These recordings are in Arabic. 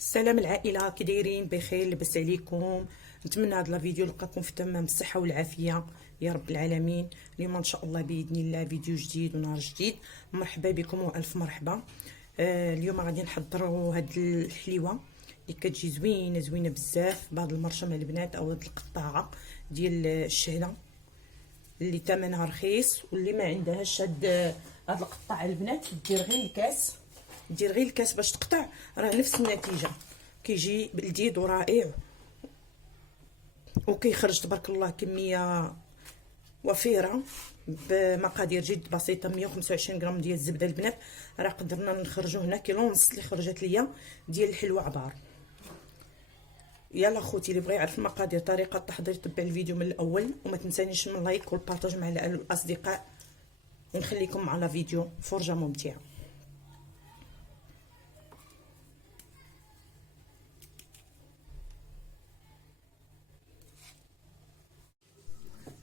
السلام العائله، كي دايرين؟ بخير، لاباس عليكم؟ نتمنى هذا الفيديو يلقاكم في تمام الصحه والعافيه يا رب العالمين. اليوم ان شاء الله باذن الله فيديو جديد ونهار جديد. مرحبا بكم والف مرحبا. اليوم غادي نحضروا هاد الحليوه اللي كتجي زوينه بزاف بهاد المرشمه البنات او هاد القطاعه ديال الشهله اللي ثمنها رخيص، واللي ما عندهاش هاد القطاعه البنات دير غير الكاس باش تقطع، راه نفس النتيجه، كيجي لذيذ ورائع وكيخرج تبارك الله كميه وفيره بمقادير جد بسيطه. 125 غرام ديال الزبده البنات، راه قدرنا نخرجوا هنا كيلو ونص اللي خرجت ليا ديال الحلوه عبار. يلا خوتي اللي بغى يعرف المقادير طريقه التحضير تبع الفيديو من الاول، وما تنسانيش من لايك والبارطاج مع الاصدقاء، ونخليكم مع لا فيديو فرجه ممتعه.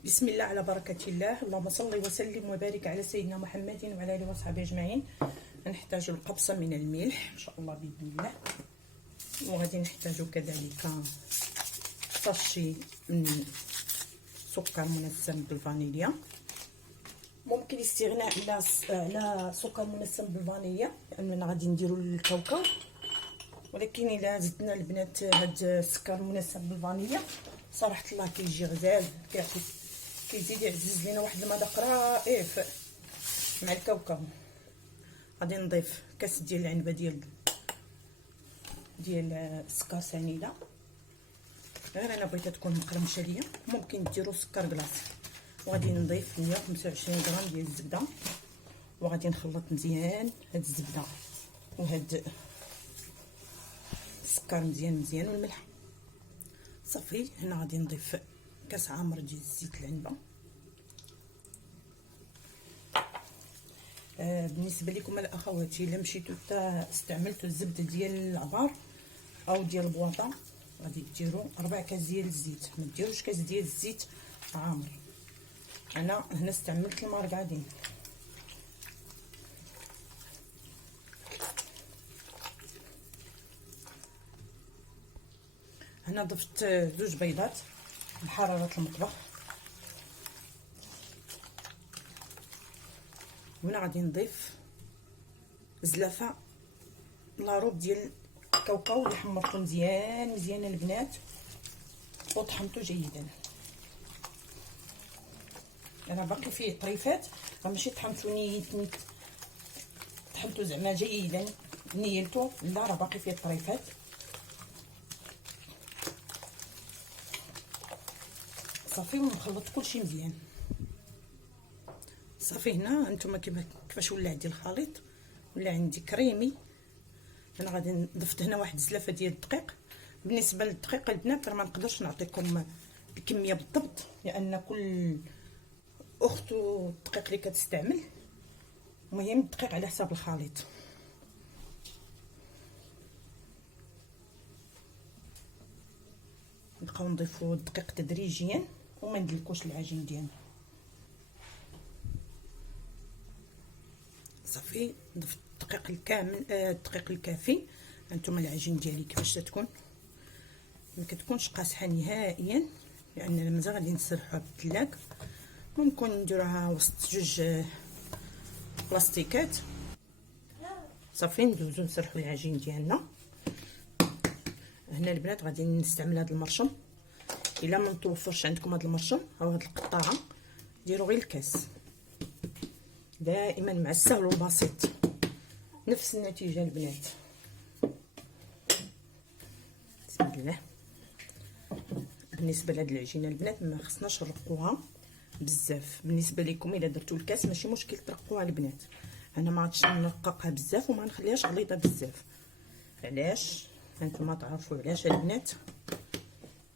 بسم الله على بركة الله، اللهم صل وسلم وبارك على سيدنا محمد وعلى اله وصحبه اجمعين. نحتاج القبصه من الملح ان شاء الله باذن الله، وغادي نحتاج كذلك ساشي من سكر منسم بالفانيليا. ممكن استغناء على سكر منسم بالفانيليا لاننا غادي نديرو الكاوكاو، ولكن الا زدنا البنات هاد السكر المنسم بالفانيليا صراحه الله كيجي غزال، كيزيد يعزز لنا واحد المذاق رائع مع الكاوكاو. غادي نضيف كاس ديال العنبه ديال السكر سنيده، غير انا بغيتها تكون مقرمشه ليا، ممكن ديروا سكر كلاص. وغادي نضيف 125 غرام ديال الزبده، وغادي نخلط مزيان هاد الزبده وهاد السكر مزيان والملح. صافي هنا غادي نضيف كاس عامر ديال زيت العنبه. بالنسبه لكم الاخواتي، الا مشيتو استعملتوا الزبده ديال العبار او ديال البواطه، غادي ديروا 4 كاس ديال الزيت، ما ديروش كاس ديال الزيت عامر. انا هنا استعملت المارغرين. هنا ضفت 2 بيضات بحراره المطبخ. وهنا غادي نضيف زلافه لاروب ديال الكاوكاو اللي حمرته مزيان البنات وطحنته جيدا. انا باقي فيه طريفات، ماشي طحنته طحنته زعما جيدا نيلته، لا راه باقي فيه الطريفات. صافي ونخلط كلشي مزيان. صافي هنا هانتوما كيفاش ولا عندي الخليط، ولا عندي كريمي. انا غادي ضفت هنا واحد الزلافه ديال الدقيق. بالنسبه للدقيق البنات راه ما نقدرش نعطيكم الكميه بالضبط، لان كل اخت الدقيق اللي كتستعمل، المهم الدقيق على حساب الخليط. نبقاو نضيفوا الدقيق تدريجيا وما ندلكوش العجين ديالنا. صافي ضفت الدقيق الكامل، الدقيق الكافي. هانتوما العجين ديالي كيفاش تكون، ما كتكونش قاصحه نهائيا، لان مازال غادي نسرحوها بالثلاج. ممكن نديروها وسط 2 بلاستيكات. صافي ندوزو نسرحوا العجين ديالنا. هنا البنات غادي نستعمل هذا المرشم. الا ما متوفرش عندكم هذا المرشم او هذه القطاعه، ديروا غير الكاس. دائما مع السهل والبسيط نفس النتيجه البنات. بسم الله. بالنسبه لهاد العجينه البنات ما خصناش نرقوها بزاف. بالنسبه لكم الا درتوا الكاس ماشي مشكل ترقوها البنات، انا ما عادش نرققها بزاف وما نخليهاش غليظه بزاف. علاش؟ هانتوما تعرفوا علاش البنات،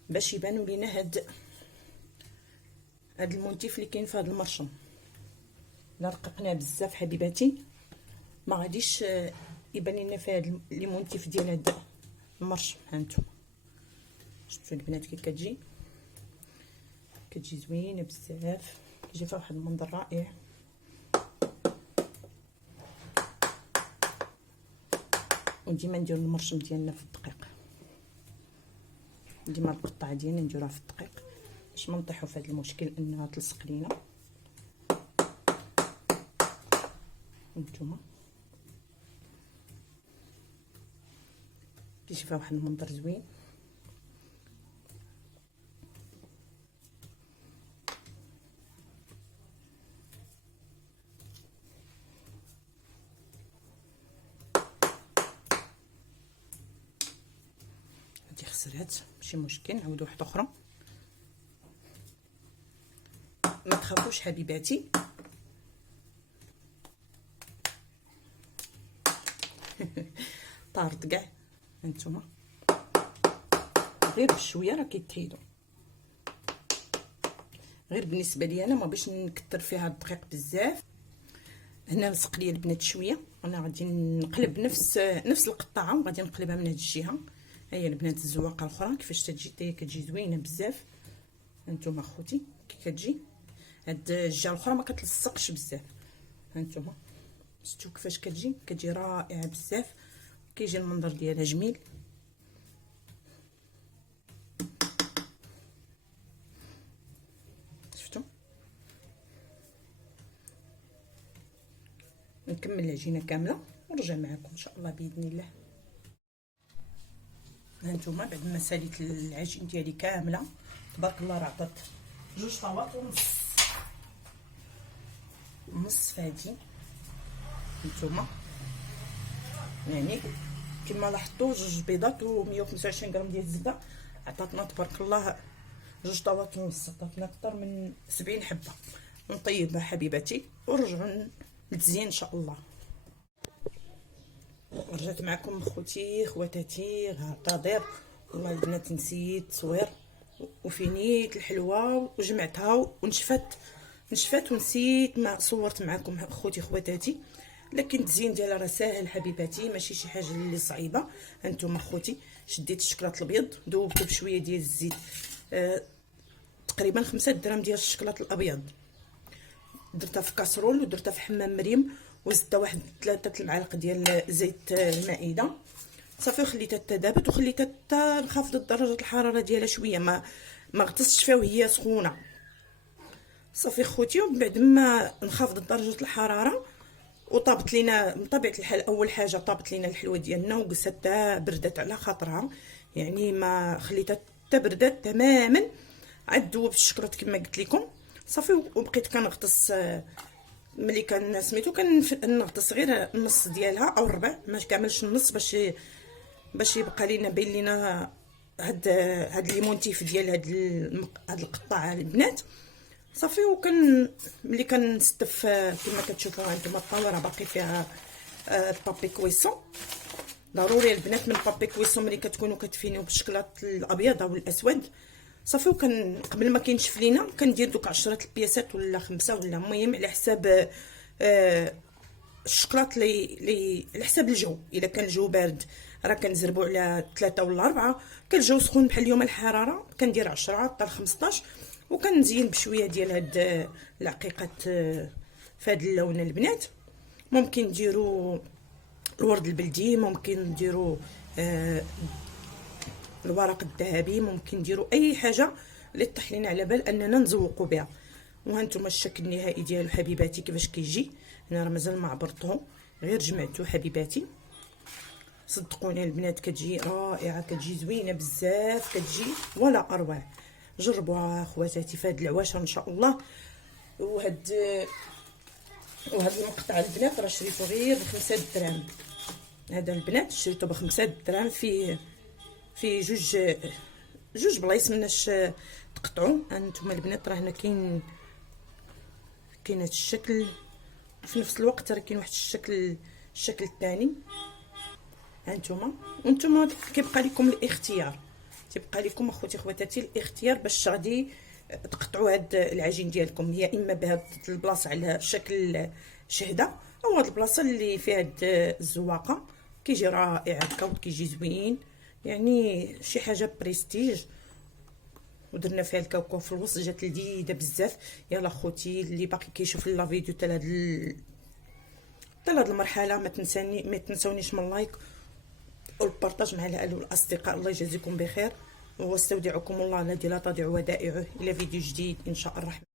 باش يبانوا لينا هاد المونتيف اللي كاين في هاد المرشم. لا رققناه بزاف حبيباتي ما غاديش يبان لنا في هاد لي مونتيف ديال هاد المرشم. هانتوما شفتوا البنات كي كتجي زوينه بزاف، كيجي فيها واحد المنظر رائع. وديما نديرو المرشم ديالنا في الدقيق، ديما القطعه ديالنا نديروها في الدقيق باش ما نطيحو في هذا المشكل انها تلصق لينا. هانتوما كيجي فيها واحد المنظر زوين. هادي خسرات ماشي مشكل، نعاودو واحده اخرى. ما تخافوش حبيباتي، طارت كاع. هانتوما غير بشويه راه كيتحيدوا. غير بالنسبه لي انا ما باش نكثر فيها الدقيق بزاف. هنا لصق لي البنات شويه، انا غادي نقلب نفس القطعه وغادي نقلبها من هذه الجهه. ها هي البنات الزواقه الاخرى كيفاش تجي، حتى هي كتجي زوينه بزاف. هانتوما اخوتي كي كتجي هاد الجهه الاخرى ما كتلصقش بزاف. هانتوما شفتوا كيفاش كتجي رائعه بزاف، كيجي المنظر ديالها جميل. شفتوا نكمل العجينه كامله ونرجع معكم ان شاء الله باذن الله. هانتوما بعد ما ساليت العجين ديالي كامله تبارك الله راه عطات 2 طاوات ونص فادي. هانتوما يعني كما لاحظتوا 2 بيضات و125 غرام ديال الزبده عطاتنا تبارك الله 2 طاوات ونص، عطاتنا اكثر من 70 حبه. نطيبها حبيباتي ونرجعوا للتزيين ان شاء الله. رجعت معكم خوتي خواتاتي غطادير. والله البنات نسيت تصوير وفينيت الحلوه وجمعتها ونشفات ونسيت ما صورت معكم خوتي خواتاتي. لكن التزيين ديالها راه ساهل حبيباتي، ماشي شي حاجه اللي صعيبه. هانتوما خوتي شديت الشكلاط الابيض ذوبته بشويه ديال الزيت، تقريبا 5 غرام ديال الشكلاط الابيض، درتها في كاسرول ودرتها في حمام مريم، وزدت واحد 3 المعالق ديال زيت المائده صافي، وخليتها تذابت وخليتها حتى نخفضت درجه الحراره ديالها شويه، ما غطستش فيها وهي سخونه صافي خوتي. ومن بعد ما انخفضت درجه الحراره وطابت لينا بطبيعه الحال، اول حاجه طابت لينا الحلوه ديالنا وقست حتى بردت على خاطرها، يعني ما خليتها حتى بردات تماما، عاد ذوبت الشكلاط كما قلت لكم صافي. وبقيت كنغطس ملي كان سميتو كنغطس غير النص ديالها او الربع، ما كاملش النص باش يبقى لينا باين لينا هاد الليمونتيف ديال هاد القطاعه البنات صافي. ملي كنستف كما كتشوفوا هانتوما الطاوله راه باقي فيها البابي كويسون. ضروري البنات من البابي كويسون ملي كتكونوا كتفينيو بالشكلاط الابيض او الاسود صافي. قبل ما كينشف لينا كندير دوك 10 البياسات ولا 5 ولا المهم على حساب الشكلاط لي على حساب الجو. الا كان الجو بارد راه كنزربوا على 3 ولا 4، كان الجو سخون بحال اليوم الحراره كندير 10 حتى 15، وكنزين بشويه ديال هاد العقيقات في هاد اللون البنات. ممكن ديروا الورد البلدي، ممكن ديروا الورق الذهبي، ممكن ديروا اي حاجه اللي طيح لينا على بال اننا نزوقوا بها. وهانتوما الشكل النهائي ديالو حبيباتي كيفاش كيجي. هنا راه مازال ما عبرته غير جمعته حبيباتي. صدقوني البنات كتجي رائعه، كتجي زوينه بزاف، كتجي ولا اروع. جربوها خواتاتي في هاد العواشر ان شاء الله. وهاد المقطع البنات راه شريته غير ب5 دراهم. هذا البنات شريته ب5 دراهم، فيه جوج بلايص مناش تقطعوا. هانتوما البنات راه هنا كاين هاد الشكل، في نفس الوقت راه كاين واحد الشكل الثاني. هانتوما وانتوما كيبقى لكم الاختيار، تيبقى لكم اخوتي خواتاتي الاختيار باش غادي تقطعوا هاد العجين ديالكم، يا اما بهاد البلاصه على شكل شهده او هاد البلاصه اللي فيها هاد الزواقه كيجي رائع هكا وكيجي زوين، يعني شي حاجه بريستيج. ودرنا فيها الكاوكاو في الوسط، جات لذيذه بزاف. يلا خوتي اللي باقي كيشوف لا فيديو حتى لهاد المرحله ما تنسونيش من لايك والبارطاج مع الاهل والاصدقاء. الله يجازيكم بخير، واستودعكم الله الذي لا تضيع ودائعه. الى فيديو جديد ان شاء الرحمن.